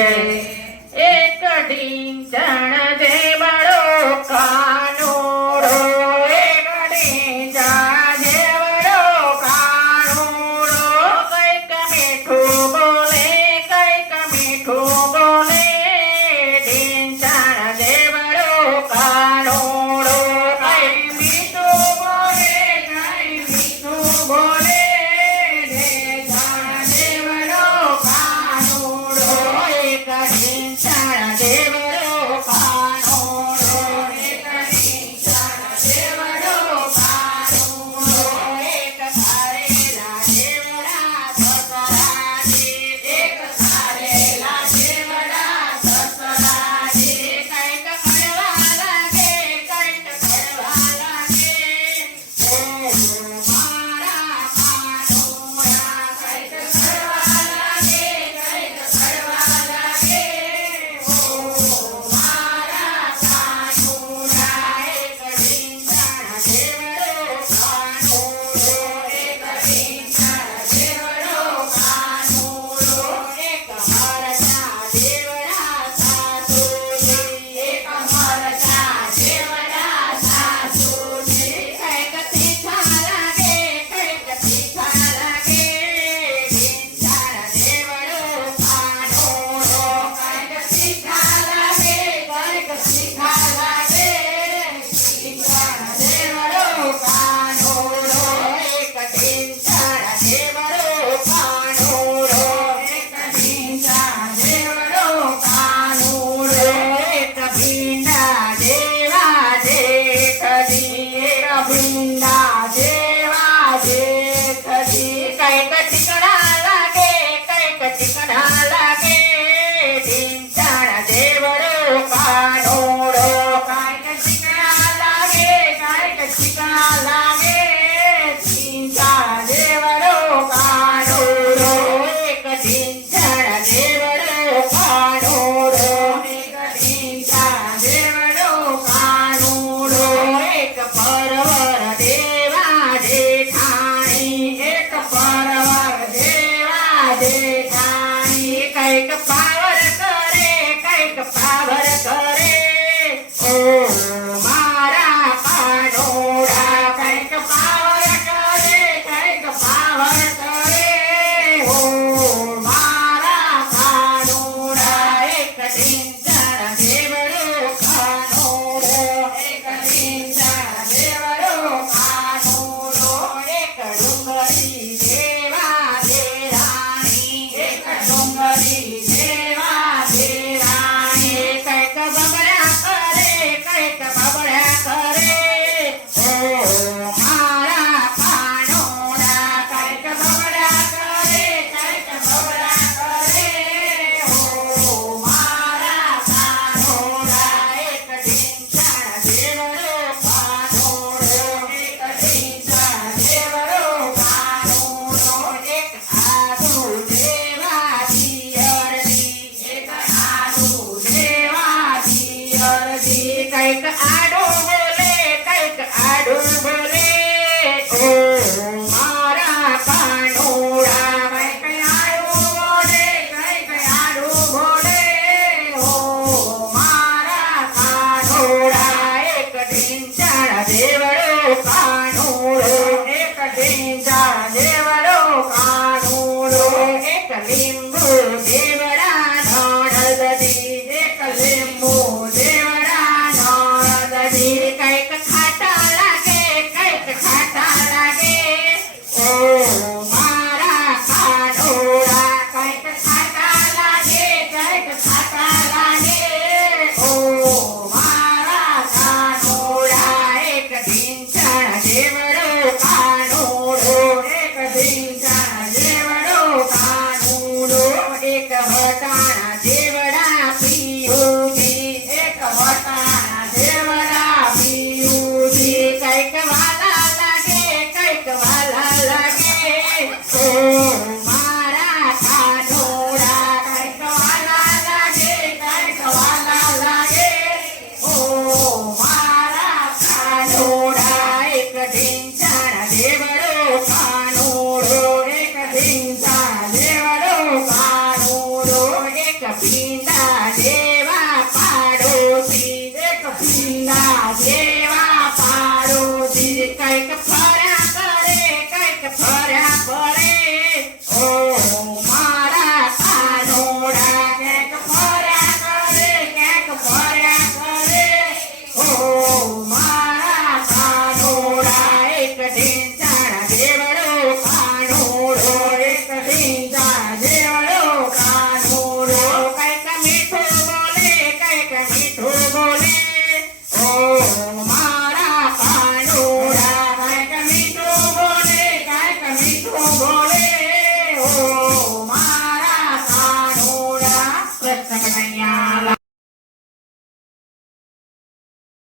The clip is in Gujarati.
જય એક ઢીંચણ જેવડો કાનુડો એક ઢીંચણ જેવડો કાનુડો કઈક મીઠું બોલે કઈક મીઠું બોલે ઢીંચણ જેવડો કાનુડો કઈ મીઠું બોલે કઈ મીઠું બોલે ઢીંચણ જેવડો કાનુડો એક ઢીંચણ જેવડો કાનુડો એક ઢીંચણ જેવડો કાનુડો એક સારેલા જેવડા સસરાજી એક સારેલા જેવડા સસરાજી કઈક કડવા લાગે કઈક કડવા લાગે ઓ મારા કાનુડા કઈક કડવા લાગે કઈક કડવા લાગે ઓ મારા કાનુડા એક ઢીંચણ જેવડો કાનુડો એક ઢીંચણ જેવડો કાનુડો એક મરચા જેવડા સાસુજી એક મરચા જેવડા સાસુજી કઈક તીખા લાગે કઈક તીખા લાગે ઢીંચણ જેવડો કાનુડો કઈક તીખા લાગે કઈક તીખા લાગે ઢીંચણ જેવડો કાનુડો એક ઢીંચણ જેવડો કાનુડો એક ઢીંચણ જેવડો કાનુડો એક ભીંડા જેવા જેઠજી એક ભીંડા જેવા જેઠજી કઈક ચીકણા લાગે કઈક ચીકણા લાગે ઢીંચણ જેવડો કાનુડો કઈક ચીકણા લાગે કઈક ચીકણા લાગે ઢીંચણ જેવડો કાનુડો એક ઢીંચણ જેવડો કાનુડો એક ઢીંચણ જેવડો કાનુડો એક પરવર દેવા જેઠાણી એક પરવર દેવા જેઠાણી કઈક પાવર કરે કઈક પાવર કરે ઓ મારા કાનુડા કઈક પાવર કરે કઈક પાવર